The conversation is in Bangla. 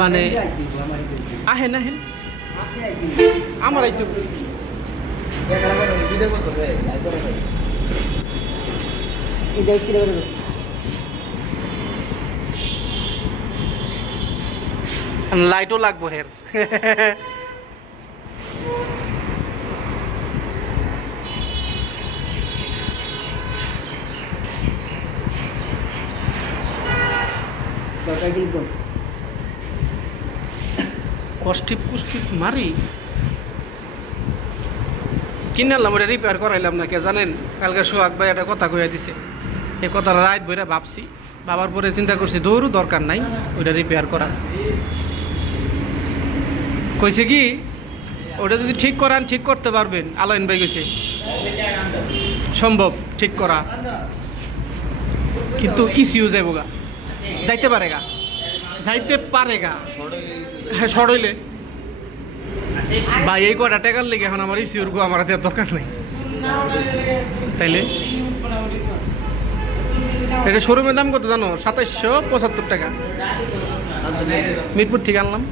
মানে আহেন আহেন আমার আইতে লাইটও লাগবো হের কষ্টিপ কুষ্টিপ মারি কিনে আনলাম ওটা রিপেয়ার করাইলাম না কে জানেন কালকে সোহাগ ভাই একটা কথা কইয়া দিছে এই কথাটা রাত বইরা ভাবছি বাবার পরে চিন্তা করছি দৌড়ও দরকার নাই ওইটা রিপেয়ার করার কইছে কি ওটা যদি ঠিক করান ঠিক করতে পারবেন আলাইন ভাই কইছে সম্ভব ঠিক করা কিন্তু ইসিউ যাইব গা যাইতে পারে গা হ্যাঁ শর্ট হইলে ভাই এই কটা টাকার লেগে এখন আমার ইসিউর গো আমার দেওয়ার দরকার নেই তাইলে এটা শোরুমের দাম কত জানো ২৭৭৫ টাকা মিরপুর থেকে আনলাম